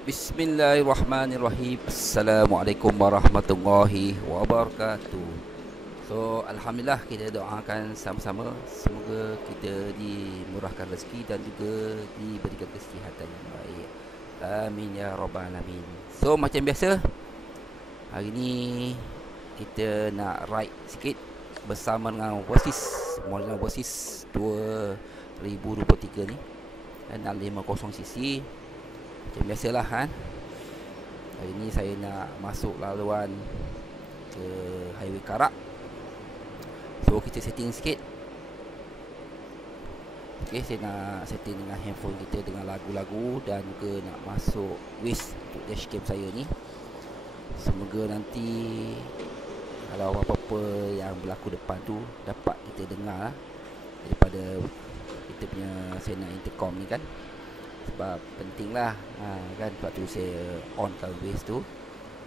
Bismillahirrahmanirrahim. Assalamualaikum warahmatullahi wabarakatuh. So, Alhamdulillah, kita doakan sama-sama semoga kita dimurahkan rezeki dan juga diberikan kesihatan yang baik. Amin ya rabbal alamin. So, macam biasa, hari ni kita nak ride sikit bersama dengan Model Oasis 2023 ni, 650cc. Macam biasalah kan. Hari ni saya nak masuk laluan ke Highway Karak. So kita setting sikit. Okay, saya nak setting dengan handphone kita dengan lagu-lagu dan juga nak masuk Waze untuk dashcam saya ni. Semoga nanti kalau apa-apa yang berlaku depan tu dapat kita dengar lah, daripada kita punya sinar intercom ni kan. Sebab penting lah kan, sebab tu saya onkan Waze tu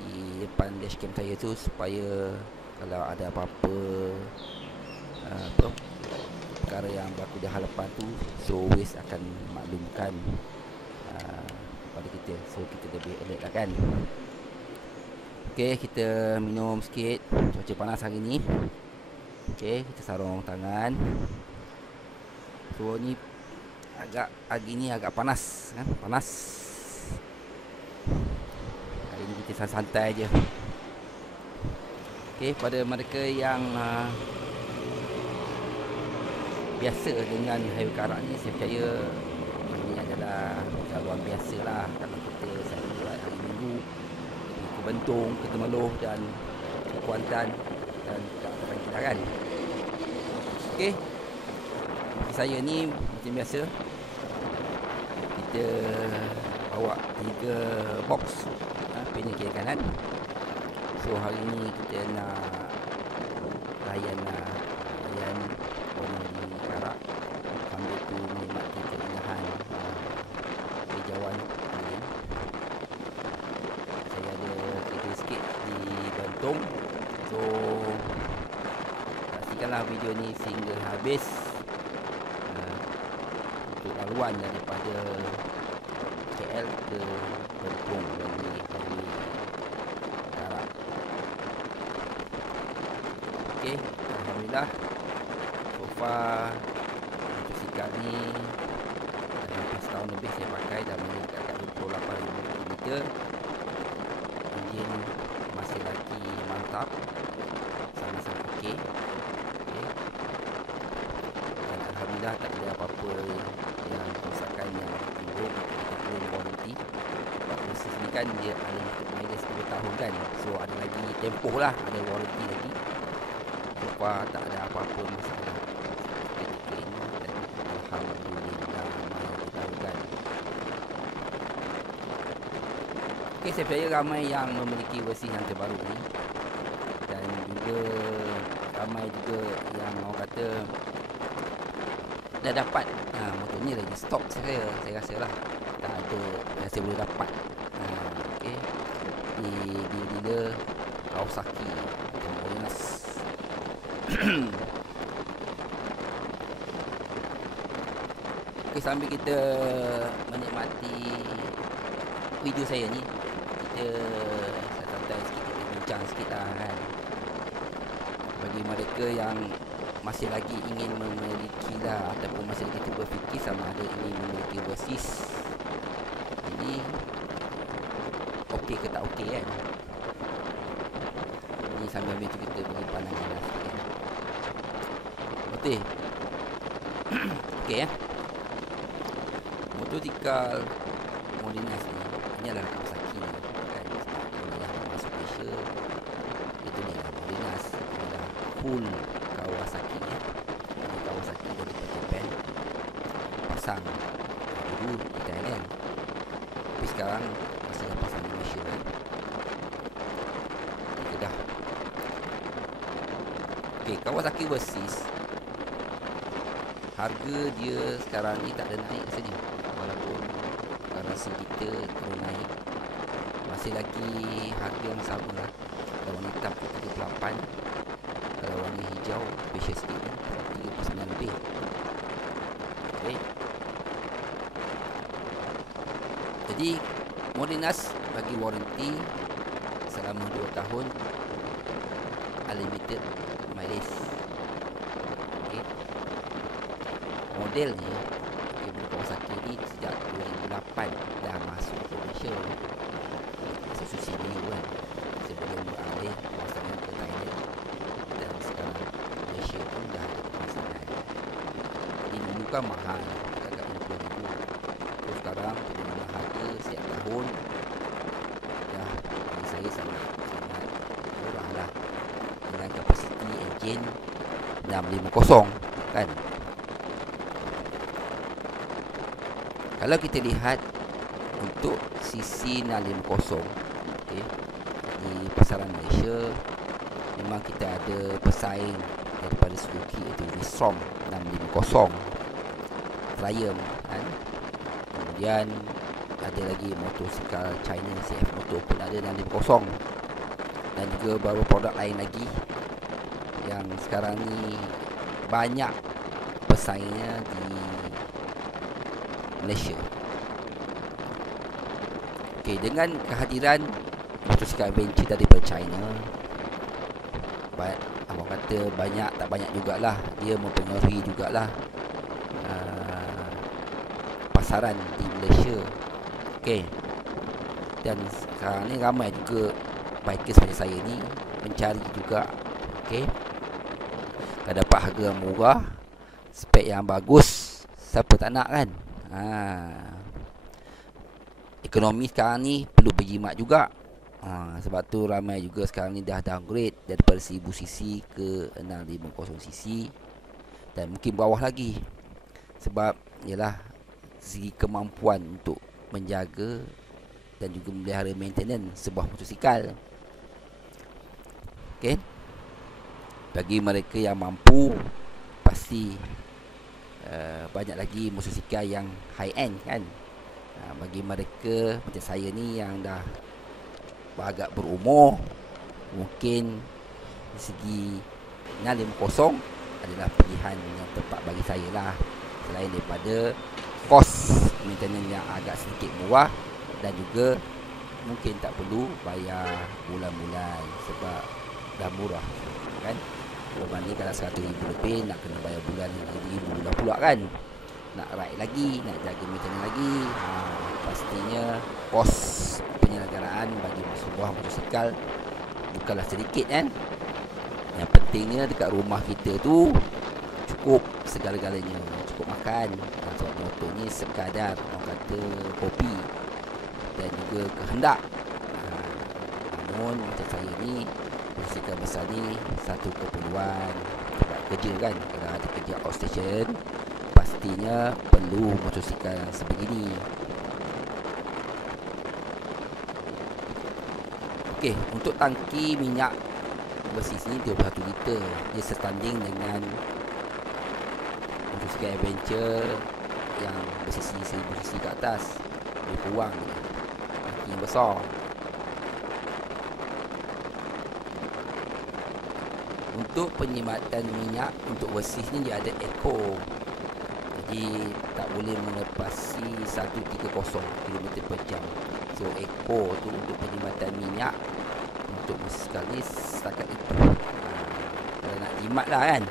di depan dashcam saya tu, supaya kalau ada apa-apa perkara yang berlaku di hadapan tu, so Waze akan maklumkan pada kita, so kita lebih alert lah kan. Okay, kita minum sikit. Cuaca panas hari ni. Okay, kita sarung tangan. So ni pagi ni agak panas kan, panas. Hari ni kita santai je. Okey, pada mereka yang biasa dengan Highway Karak ni, saya percaya ini adalah jalan biasa lah. Kalau kita selalu buat hari minggu ke Bentong, ke Temeloh dan ke Kuantan dan ke atas kita kan. Okey, saya ni macam biasa, kita bawa 3 box pinnya kiri kanan. So hari ni kita nak layan orang di Karak sambil tu menikmati keindahan hijauan ini. Saya ada kerja sikit di Bentong, so saksikanlah video ni sehingga habis untuk laluan daripada KL ke Bentong dari Highway Karak. Okey, alhamdulillah, so far motosikal ni dah hampir setahun lebih saya pakai, dah meningkat 28,000 km. Enjin masih lagi mantap, sangat-sangat okey. Dan alhamdulillah tak ada apa-apa yang kerosakan yang timbul. Kita claim warranty. Sebab proses ni kan dia ada untuk mileage 2 tahun kan, so ada lagi tempoh lah, ada warranty lagi. So far tak ada apa-apa masalah ketika ini, dan alhamdulillah kita tahu kan. Okay, saya percaya ramai yang memiliki versi yang terbaru ni, dan juga ramai juga yang orang kata dah dapat motor ni lagi stok. Saya rasa lah tak ada yang saya boleh dapat okay, di dealer Kawasaki dan Molinas. Okay, sambil kita menikmati video saya ni, kita santai sikit, kita bincang sikit lah kan. Bagi mereka yang masih lagi ingin memiliki lah, ataupun masih lagi berfikir sama ada ingin memiliki Versys ini okey ke tak okey kan. Ini sambil tu kita bagi pandangan lah sikit kan. Betul. Okey ya. Motosikal Molinas ni adalah Kawasaki ni kan. Ini dah masuk Malaysia, itu ni lah Molinas, ini dah full Kawasaki ya. Ini Kawasaki dari Japan, pasang dulu di Thailand, tapi sekarang masih dah pasang di Malaysia kan. Di Kedah. Okay, Kawasaki Versys, harga dia sekarang ni tak ada naik saja, walaupun garansi kita terus naik, masih lagi harga yang sama lah. Kalau warna hitam tu 38, kalau warna hijau special sikit ni 39 lebih. Okay, jadi Modinas bagi waranti selama 2 tahun, unlimited mileage. Okay. Modelnya mobil Kawasaki ni sejak 2008 dah masuk ke Malaysia. Suzuki dulu kan, sebelum beralih pemasaran ke Thailand, dan sekarang Malaysia pun dah ada pemasaran. Jadi dulu kan mahal, agak 50,000. Terus sekarang dengan harga setiap tahun dah bagi saya sangat murah lah, dengan kapasiti enjin 650 kan. Kalau kita lihat untuk CC 650, okay, di pasaran Malaysia memang kita ada pesaing daripada Suzuki, iaitu Wistrom 650 Triumph kan. Kemudian ada lagi motosikal China, CF Moto pun ada 650, dan juga beberapa produk lain lagi yang sekarang ni banyak pesaingnya di Malaysia. Okay, dengan kehadiran motosikal adventure daripada China, abang kata banyak tak banyak jugalah dia mempengaruhi jugalah pasaran di Malaysia. Okay. Dan sekarang ni ramai juga bikers macam saya ni mencari juga. Okay. Kalau dapat harga yang murah, spek yang bagus, siapa tak nak kan? Ekonomi sekarang ni perlu berjimat juga. Sebab tu ramai juga sekarang ni dah downgrade daripada 1000cc ke 650cc, dan mungkin bawah lagi. Sebab ialah segi kemampuan untuk menjaga dan juga memelihara maintenance sebuah motosikal. Okay. Bagi mereka yang mampu, pasti banyak lagi motosikal yang high end kan. Bagi mereka macam saya ni yang dah agak berumur, mungkin dari segi 650 adalah pilihan yang tepat bagi saya lah, selain daripada kos maintenance yang agak sedikit murah, dan juga mungkin tak perlu bayar bulan-bulan sebab dah murah kan. Berbanding kalau 100,000 lebih, nak kena bayar bulan 5,000 pula kan, nak ride lagi, nak jaga maintenance lagi. Pastinya kos penyelenggaraan bagi sebuah motosikal bukanlah sedikit kan. Yang pentingnya dekat rumah kita tu cukup segala-galanya, cukup makan. Sebab motor ni sekadar orang kata hobi dan juga kehendak. Namun macam saya ni, motosikal besar ni satu keperluan sebab kerja kan. Kalau ada kerja outstation, pastinya perlu motosikal yang sebegini. Okey, untuk tangki minyak bersih ni 21 liter. Dia setanding dengan motosikal adventure yang bersisi 1000cc ke atas. Lebih kurang tangki yang besar. Untuk penyematan minyak untuk bersih ni dia ada eco. Jadi tak boleh melepasi 130 km per jam. So eco tu untuk penyematan minyak untuk motosikal ni setakat itu. Kalau nak jimat lah kan,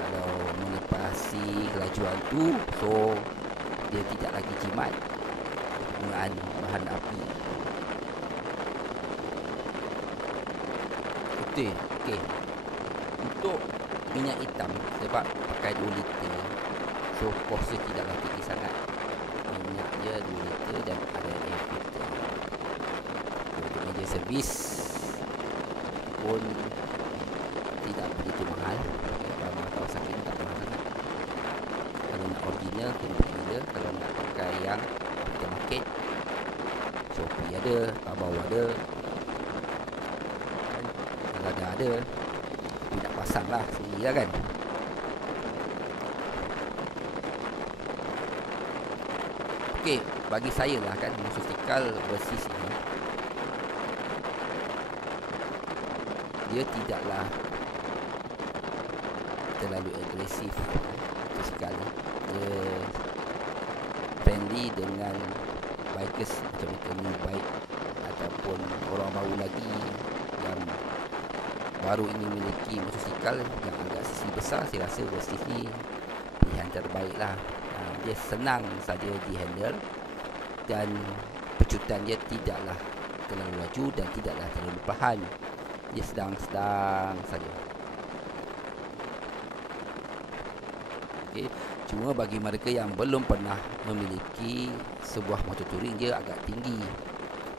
kalau melepasi kelajuan tu, so dia tidak lagi jimat penggunaan bahan api. Okey. Untuk minyak hitam, sebab pakai 2 liter, so kosnya tidaklah tinggi sangat. Minyak dia 2 liter dan ada air filter. Untuk media servis pun tidak begitu mahal. Kalau Kawasaki ni tak mahal sangat. Kalau nak original kena beli dia. Kalau nak pakai yang aftermarket, Shopee ada, Taobao ada, Lazada ada. Tapi nak pasang lah sendiri lah kan. Okey, bagi saya lah kan, motosikal Versys ni dia tidaklah terlalu agresif. Motosikal ni dia friendly dengan bikers macam Mekani baik ataupun orang baru lagi yang baru ingin memiliki motosikal yang agak sisi besar, saya rasa Versys ni pilihan terbaik lah. Dia senang saja di-handle dan pecutan dia tidaklah terlalu laju dan tidaklah terlalu perlahan. Dia sedang-sedang saja. Okay. Cuma bagi mereka yang belum pernah memiliki sebuah motor touring, dia agak tinggi.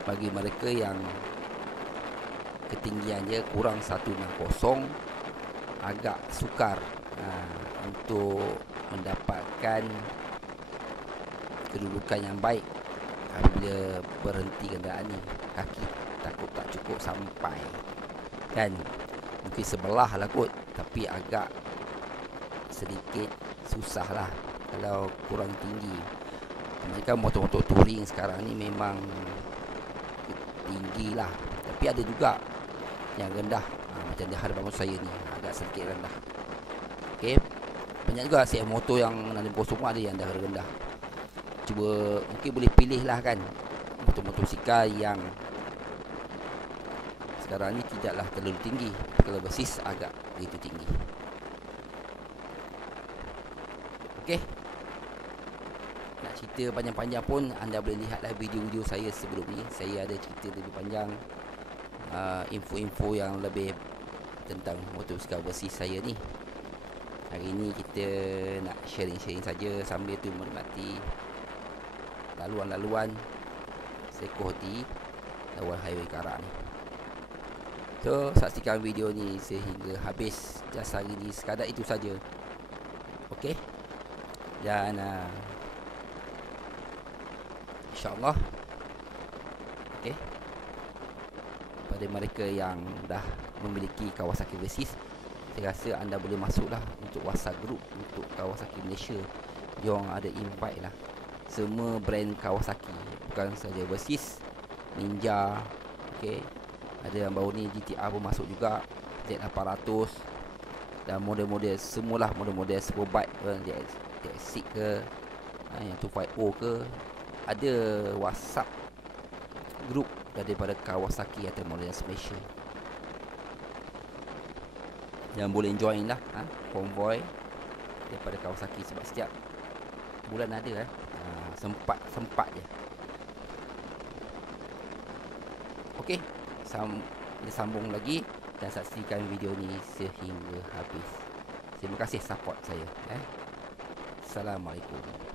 Bagi mereka yang ketinggian dia kurang 160, agak sukar untuk mendapatkan kedudukan yang baik apabila berhenti kenderaan ni. Kaki takut tak cukup sampai, kan? Mungkin sebelah lah kot, tapi agak sedikit susah lah kalau kurang tinggi. Kebanyakan motor-motor touring sekarang ni memang tinggi lah, tapi ada juga yang rendah, macam di hadapan saya ni agak sedikit rendah. Okay. Banyak juga CF motor yang 650 ada yang dah rendah. Cuba mungkin boleh pilih lah kan, motor-motosikal yang sekarang ni tidaklah terlalu tinggi. Kalau Versys agak begitu tinggi. Okey, nak cerita panjang-panjang pun anda boleh lihatlah video-video saya sebelum ni. Saya ada cerita lebih panjang, info-info yang lebih tentang motosikal Versys saya ni. Hari ni kita nak sharing-sharing saja sambil tu menikmati laluan-laluan sekoh di lawan highway Karak ni. So, saksikan video ni sehingga habis. Just hari ni sekadar itu saja. Okey. Dan InsyaAllah, okey, pada mereka yang dah memiliki Kawasaki Versys, saya rasa anda boleh masuklah untuk WhatsApp group untuk Kawasaki Malaysia. Diorang ada invite lah semua brand Kawasaki, bukan saja Versys, Ninja, okey, ada yang baru ni GTR pun masuk juga, Z800 dan model-model semualah, model-model superbike, DX6 ke, yang 250 ke, ada WhatsApp group daripada Kawasaki atau model Malaysia yang boleh join lah, konvoi daripada Kawasaki, sebab setiap bulan ada sempat je. Okey, kita sambung lagi dan saksikan video ni sehingga habis. Terima kasih support saya. Assalamualaikum.